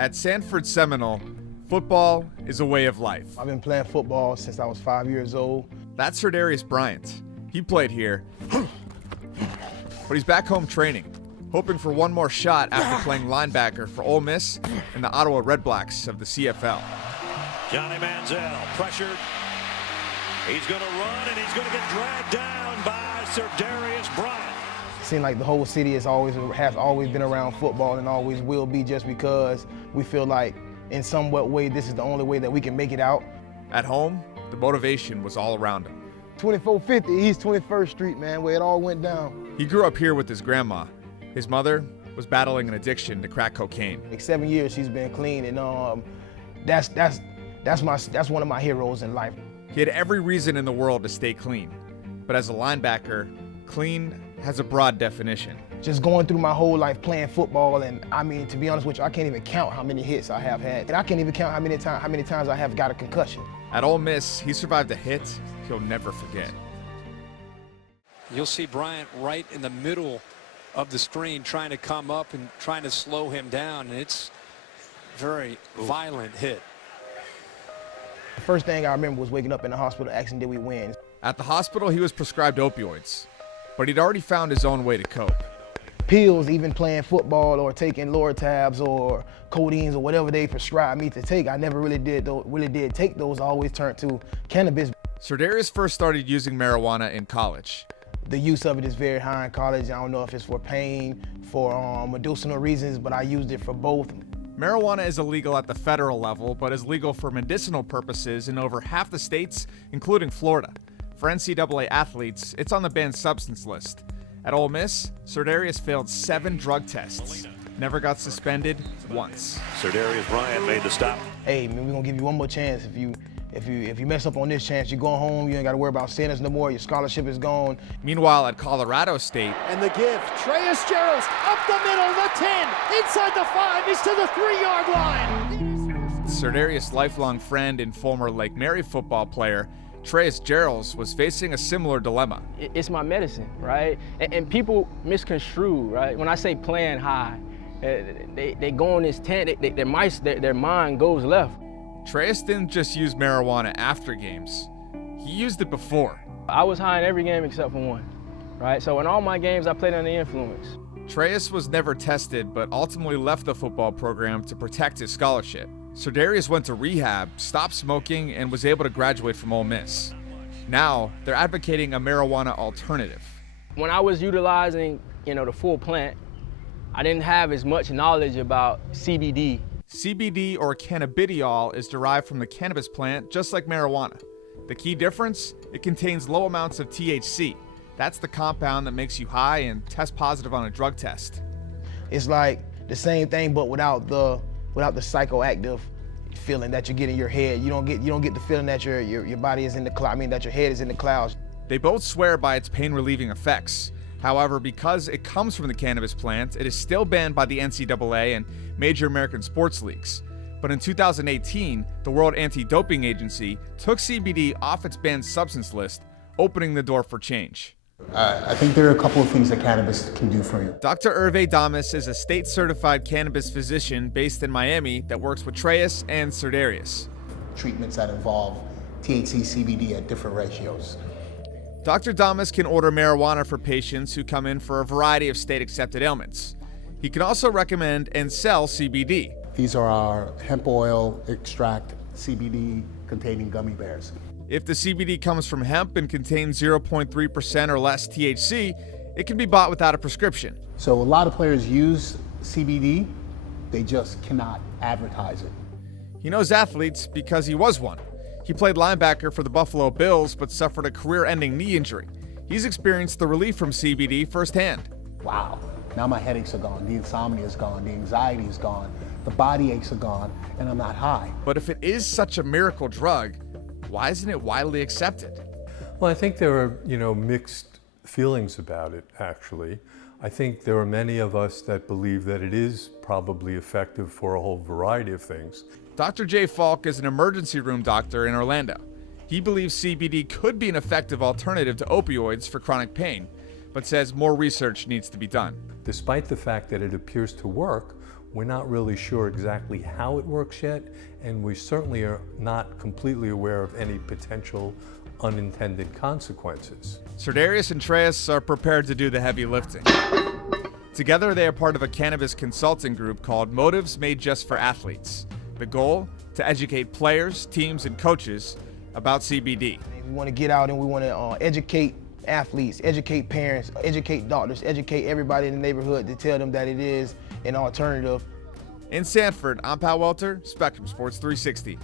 At Sanford Seminole, football is a way of life. I've been playing football since I was 5 years old. That's Jarrells Bryant. He played here, but he's back home training, hoping for one more shot after playing linebacker for Ole Miss and the Ottawa Redblacks of the CFL. Johnny Manziel pressured. He's going to run, and he's going to get dragged down by Jarrells Bryant. It seems like the whole city has always been around football and always will be, just because we feel like in some way this is the only way that we can make it out. At home, the motivation was all around him. 2450 East 21st Street, man, where it all went down. He grew up here with his grandma. His mother was battling an addiction to crack cocaine. Like 7 years she's been clean, and that's one of my heroes in life. He had every reason in the world to stay clean, but as a linebacker, clean has a broad definition. Just going through my whole life playing football, and I mean, to be honest with you, I can't even count how many hits I have had, and I can't even count how many times I have got a concussion. At Ole Miss, he survived a hit he'll never forget. You'll see Bryant right in the middle of the screen trying to come up and trying to slow him down, and it's a very violent hit. The first thing I remember was waking up in the hospital asking, did we win? At the hospital, he was prescribed opioids, but he'd already found his own way to cope. Pills, even playing football or taking Lortabs or codeines or whatever they prescribed me to take, I never really did take those. I always turned to cannabis. Jarrells first started using marijuana in college. The use of it is very high in college. I don't know if it's for pain, for medicinal reasons, but I used it for both. Marijuana is illegal at the federal level, but is legal for medicinal purposes in over half the states, including Florida. For NCAA athletes, it's on the banned substance list. At Ole Miss, Jarrells failed 7 drug tests. Never got suspended once. Jarrells Bryant made the stop. Hey, man, we're gonna give you one more chance. If you mess up on this chance, you're going home. You ain't got to worry about sentence no more. Your scholarship is gone. Meanwhile, at Colorado State, and the give, Treyous Jarrells up the middle, the 10, inside the 5, he's to the 3-yard line. Jarrells' lifelong friend and former Lake Mary football player, Treyous Jarrells, was facing a similar dilemma. It's my medicine, right? And people misconstrue, right? When I say playing high, they go on this tent, their mind goes left. Treyous didn't just use marijuana after games. He used it before. I was high in every game except for one, right? So in all my games, I played under the influence. Treyous was never tested, but ultimately left the football program to protect his scholarship. Jarrells went to rehab, stopped smoking, and was able to graduate from Ole Miss. Now, they're advocating a marijuana alternative. When I was utilizing, the full plant, I didn't have as much knowledge about CBD. CBD, or cannabidiol, is derived from the cannabis plant, just like marijuana. The key difference? It contains low amounts of THC. That's the compound that makes you high and test positive on a drug test. It's like the same thing, but without the psychoactive feeling that you get in your head. You don't get the feeling that your body is in the cloud. I mean, that your head is in the clouds. They both swear by its pain-relieving effects. However, because it comes from the cannabis plant, it is still banned by the NCAA and major American sports leagues. But in 2018, the World Anti-Doping Agency took CBD off its banned substance list, opening the door for change. I think there are a couple of things that cannabis can do for you. Dr. Hervé Damas is a state-certified cannabis physician based in Miami that works with Treyous and Jarrells. Treatments that involve THC, CBD at different ratios. Dr. Damas can order marijuana for patients who come in for a variety of state-accepted ailments. He can also recommend and sell CBD. These are our hemp oil extract CBD containing gummy bears. If the CBD comes from hemp and contains 0.3% or less THC, it can be bought without a prescription. So a lot of players use CBD, they just cannot advertise it. He knows athletes because he was one. He played linebacker for the Buffalo Bills, but suffered a career-ending knee injury. He's experienced the relief from CBD firsthand. Wow, now my headaches are gone, the insomnia is gone, the anxiety is gone, the body aches are gone, and I'm not high. But if it is such a miracle drug, why isn't it widely accepted? Well, I think there are, mixed feelings about it, actually. I think there are many of us that believe that it is probably effective for a whole variety of things. Dr. Jay Falk is an emergency room doctor in Orlando. He believes CBD could be an effective alternative to opioids for chronic pain, but says more research needs to be done. Despite the fact that it appears to work, We're not really sure exactly how it works yet, and we certainly are not completely aware of any potential unintended consequences. Jarrells and Treyous are prepared to do the heavy lifting. Together, they are part of a cannabis consulting group called Motives Made Just for Athletes. The goal? To educate players, teams, and coaches about CBD. We want to get out and we want to educate athletes, educate parents, educate doctors, educate everybody in the neighborhood to tell them that it is an alternative. In Sanford, I'm Pat Welter, Spectrum Sports 360.